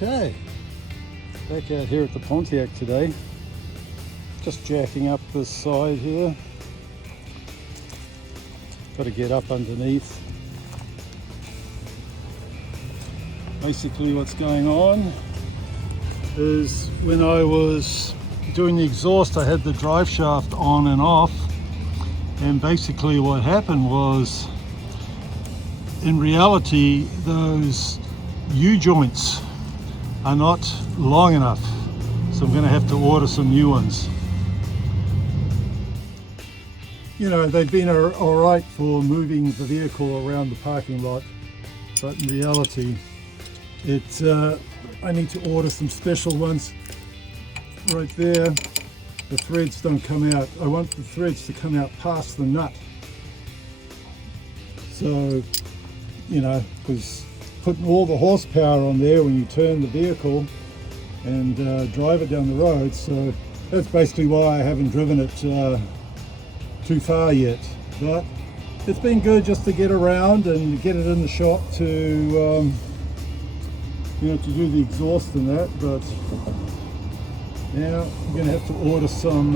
Okay, back out here at the Pontiac today, just jacking up this side here. Got to get up underneath. Basically what's going on is when I was doing the exhaust I had the drive shaft on and off, and basically what happened was, in reality, those U-joints are not long enough, so I'm going to have to order some new ones. You know, they've been all right for moving the vehicle around the parking lot, but in reality I need to order some special ones right there. The threads don't come out. I want the threads to come out past the nut. So, you know, because putting all the horsepower on there when you turn the vehicle and drive it down the road, so that's basically why I haven't driven it too far yet. But it's been good just to get around and get it in the shop to you know, to do the exhaust and that. But now I'm going to have to order some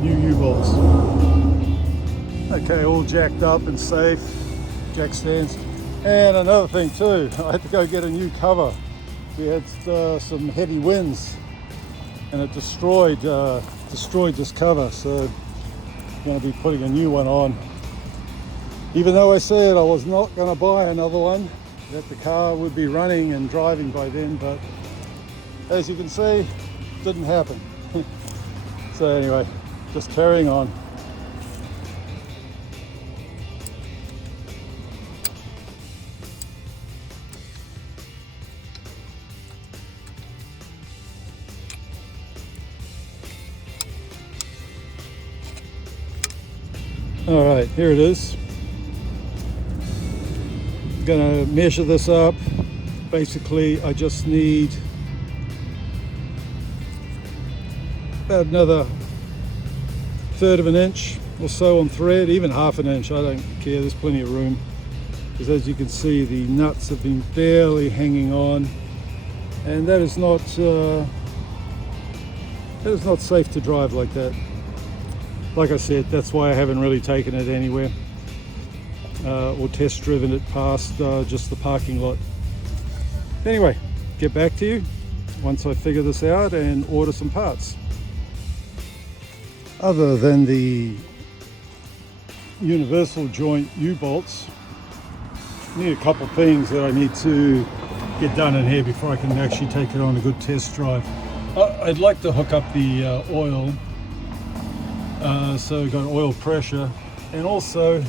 new U-bolts. Okay, all jacked up and safe, jack stands. And another thing too, I had to go get a new cover. We had some heavy winds and it destroyed this cover, so I'm going to be putting a new one on. Even though I said I was not going to buy another one, that the car would be running and driving by then, but as you can see, didn't happen. So anyway, just carrying on. All right, here it is. Gonna measure this up. Basically, I just need about another 1/3 of an inch or so on thread, even 1/2 an inch, I don't care, there's plenty of room. Because as you can see, the nuts have been barely hanging on, and that is not safe to drive like that. Like I said, that's why I haven't really taken it anywhere or test driven it past just the parking lot. Anyway, get back to you once I figure this out and order some parts. Other than the universal joint U-bolts, I need a couple things that I need to get done in here before I can actually take it on a good test drive. I'd like to hook up the oil, so we've got oil pressure, and also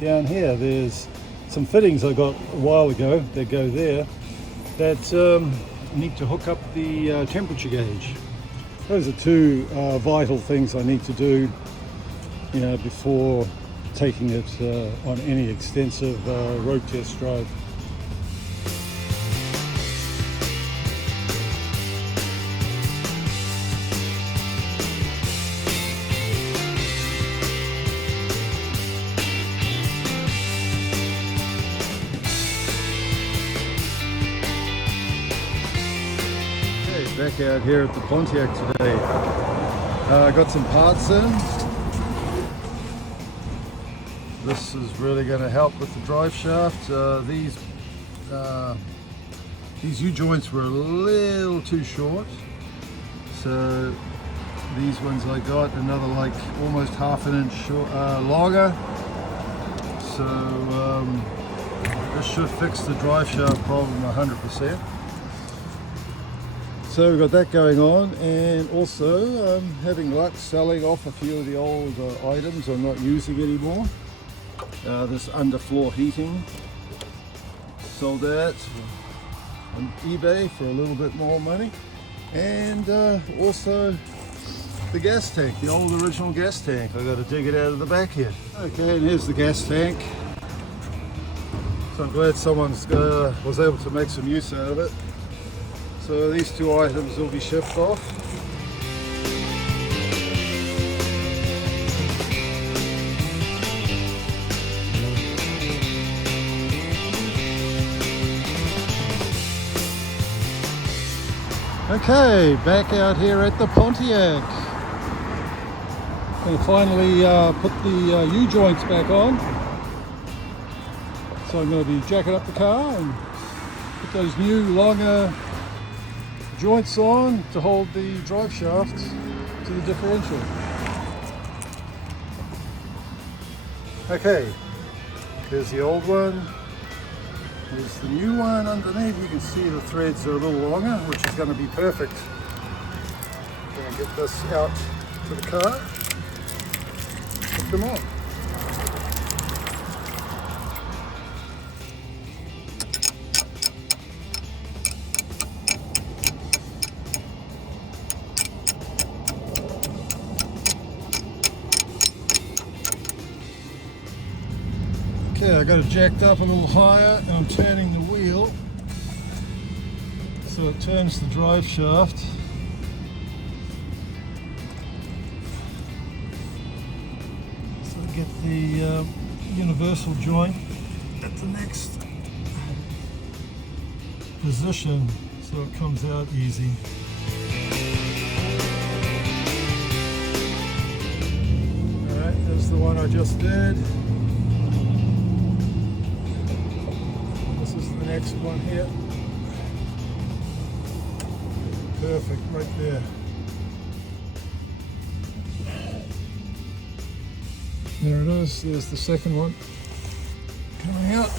down here there's some fittings I got a while ago that go there that need to hook up the temperature gauge. Those are two vital things I need to do, you know, before taking it on any extensive road test drive. Back out here at the Pontiac today. I got some parts in. This is really going to help with the drive shaft. These U-joints were a little too short, so these ones I got another like almost 1/2 an inch short, longer. So this should fix the drive shaft problem 100%. So we've got that going on, and also having luck selling off a few of the old items I'm not using anymore. This underfloor heating, sold that on eBay for a little bit more money, and also the gas tank, the old original gas tank. I got to dig it out of the back here. Okay, and here's the gas tank. So I'm glad someone was able to make some use out of it. So these two items will be shipped off. Okay, back out here at the Pontiac. Going to finally put the U-joints back on. So I'm going to be jacking up the car and put those new longer joints on to hold the drive shaft to the differential. Okay, here's the old one. There's the new one underneath. You can see the threads are a little longer, which is going to be perfect. I'm going to get this out to the car, put them on. Okay, I got it jacked up a little higher and I'm turning the wheel so it turns the drive shaft. So I get the universal joint at the next position so it comes out easy. Alright, there's the one I just did. Next one here. Perfect, right there. There it is, there's the second one coming out.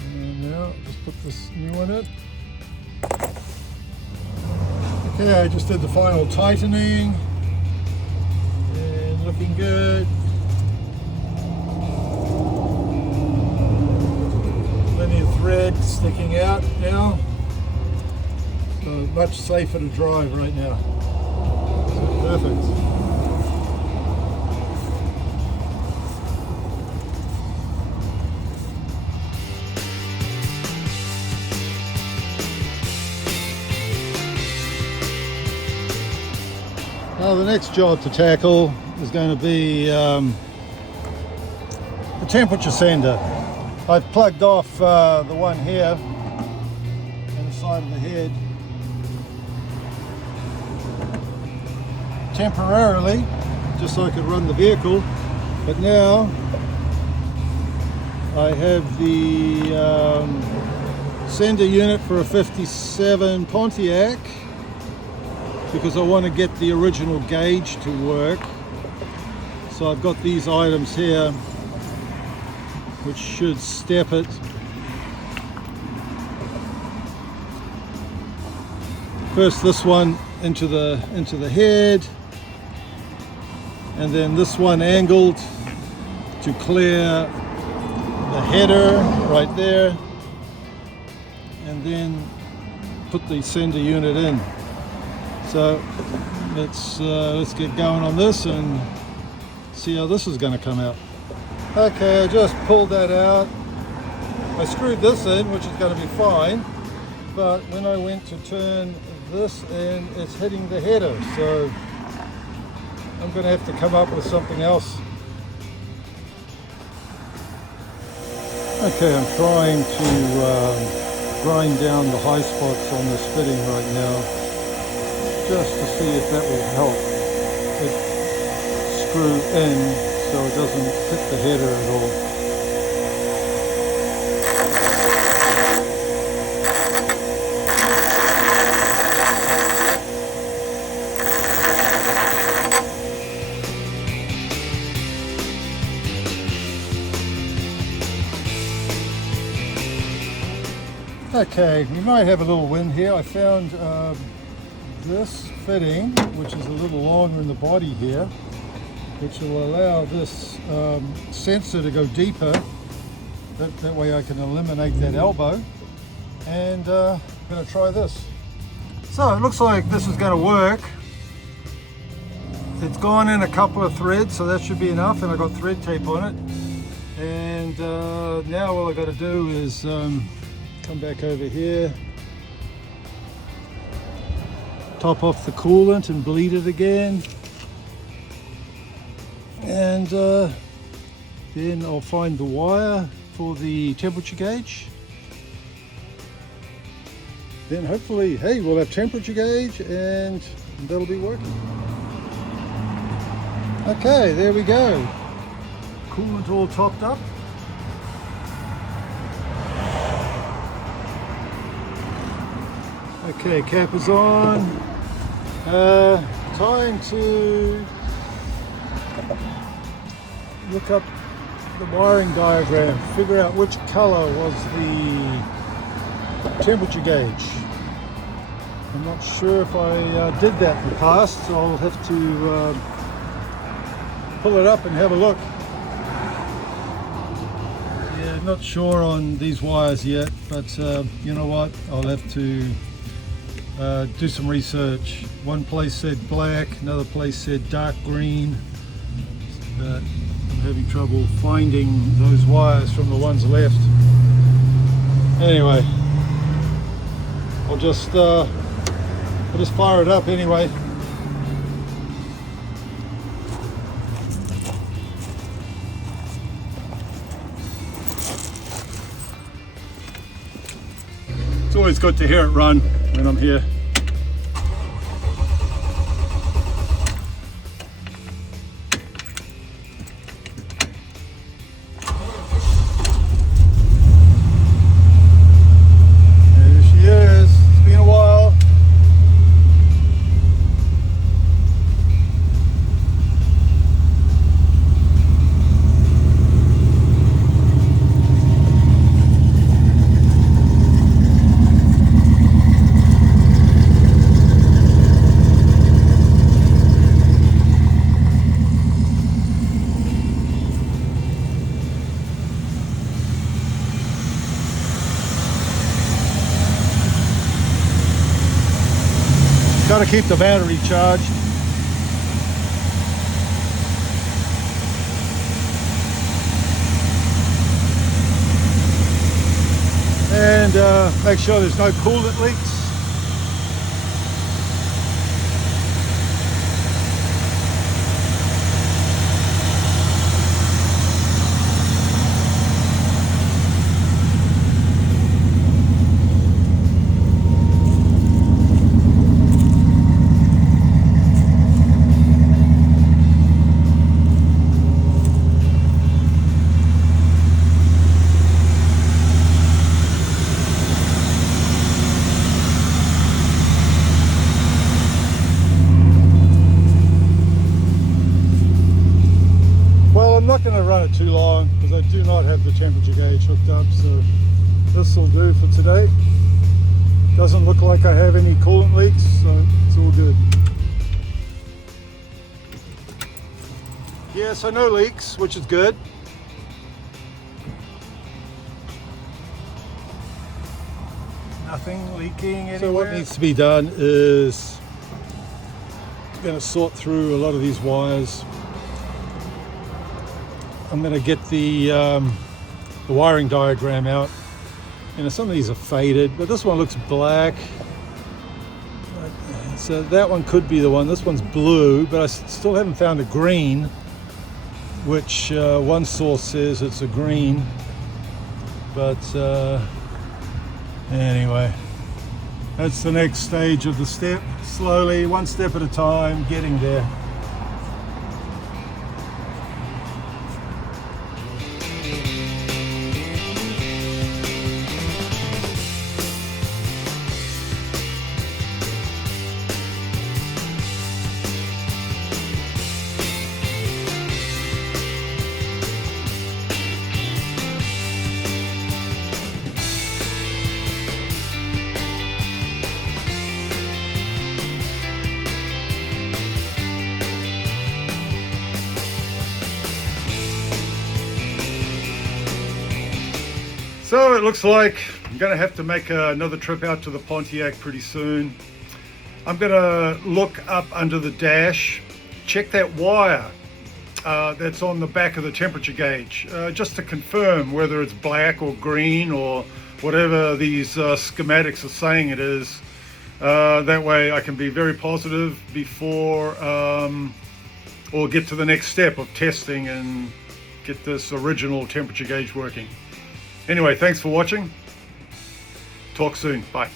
And now just put this new one in. Okay, I just did the final tightening. Looking good. Plenty of thread sticking out now. So much safer to drive right now. So perfect. Now the next job to tackle is going to be the temperature sender. I've plugged off the one here on the side of the head temporarily, just so I could run the vehicle, but now I have the sender unit for a 57 Pontiac because I want to get the original gauge to work. So I've got these items here which should step it. First this one into the head, and then this one angled to clear the header right there, and then put the sender unit in. So let's get going on this and see how this is going to come out. Okay, I just pulled that out. I screwed this in, which is going to be fine, but when I went to turn this in, it's hitting the header, so I'm going to have to come up with something else. Okay, I'm trying to grind down the high spots on this fitting right now, just to see if that will help it screw in so it doesn't hit the header at all. Okay, we might have a little wind here. I found this fitting, which is a little longer in the body here, which will allow this sensor to go deeper. That way I can eliminate that elbow. And I'm going to try this. So it looks like this is going to work. It's gone in a couple of threads, so that should be enough, and I got thread tape on it. And now all I got to do is come back over here, top off the coolant and bleed it again, and Then I'll find the wire for the temperature gauge. Then hopefully, hey, we'll have temperature gauge and that'll be working. Okay, there we go. Coolant all topped up. Okay, cap is on. Time to look up the wiring diagram, figure out which color was the temperature gauge. I'm not sure if I did that in the past, so I'll have to pull it up and have a look. Yeah, not sure on these wires yet, but you know what, I'll have to do some research. One place said black, another place said dark green, but I'm having trouble finding those wires from the ones left. Anyway, I'll just fire it up anyway. It's always good to hear it run when I'm here. There she is. It's been a while. Got to keep the battery charged. And make sure there's no coolant leaks. I'm not going to run it too long because I do not have the temperature gauge hooked up, so this will do for today. Doesn't look like I have any coolant leaks, so it's all good. Yeah, so no leaks, which is good. Nothing leaking anywhere. So what needs to be done is I'm going to sort through a lot of these wires. I'm going to get the wiring diagram out. You know, some of these are faded, but this one looks black. So that one could be the one. This one's blue, but I still haven't found a green, which one source says it's a green. But anyway, that's the next stage of the step. Slowly, one step at a time, getting there. So it looks like I'm going to have to make another trip out to the Pontiac pretty soon. I'm going to look up under the dash, check that wire that's on the back of the temperature gauge, just to confirm whether it's black or green or whatever these schematics are saying it is. That way I can be very positive before or get to the next step of testing and get this original temperature gauge working. Anyway, thanks for watching. Talk soon. Bye.